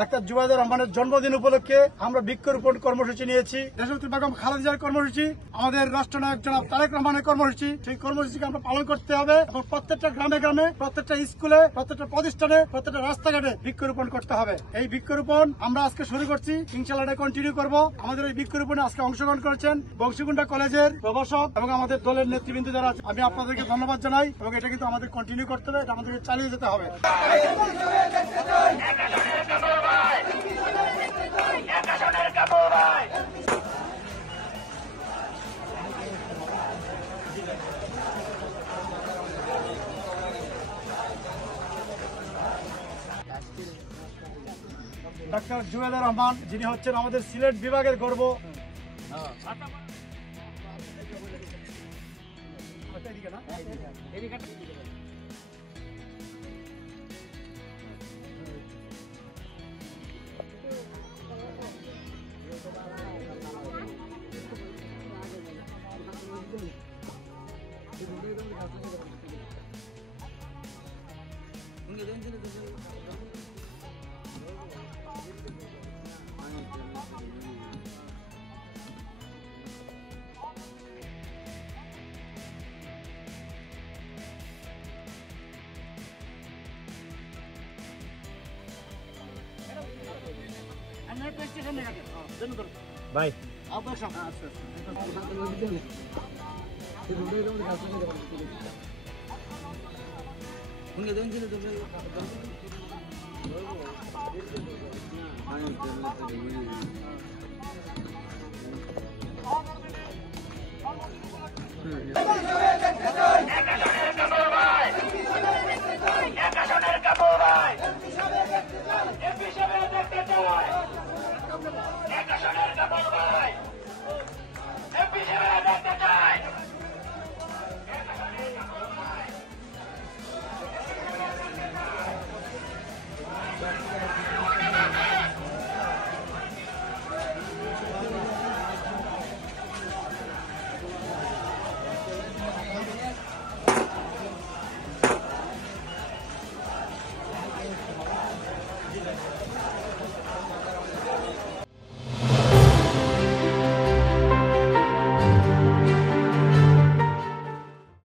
Doctor Zubaidur রহমানের জন্মদিন উপলক্ষে আমরা বৃক্ষরোপণ কর্মসূচি নিয়েছি। দেশনেত্রী বেগম খালেদা জিয়ার কর্মসূচি, আমাদের রাষ্ট্রনায়ক জনাব তারেক রহমানের কর্মসূচি। সেই কর্মসূচিকে আমরা পালন করতে হবে এবং প্রত্যেকটা গ্রামে গ্রামে, প্রত্যেকটা স্কুলে, প্রত্যেকটা প্রতিষ্ঠানে, প্রত্যেকটা রাস্তাঘাটে বৃক্ষরোপণ করতে হবে। এই বৃক্ষরোপণ আমরা আজকে শুরু করছি, ইনশাআল্লাহ এটা কন্টিনিউ করব। আমাদের এই বৃক্ষরোপণে আজকে অংশগ্রহণ করেছেন বংশীকুণ্ডা কলেজের প্রভাষক এবং আমাদের দলের নেতৃবৃন্দ যারা আছে, আমি আপনাদেরকে ধন্যবাদ জানাই এবং এটা কিন্তু আমাদের কন্টিনিউ করতে হবে, এটা আমাদেরকে চালিয়ে যেতে হবে। ডাক্তার জুবাইদুর রহমান, যিনি হচ্ছেন আমাদের সিলেট বিভাগের গর্ব। ভাই Hey!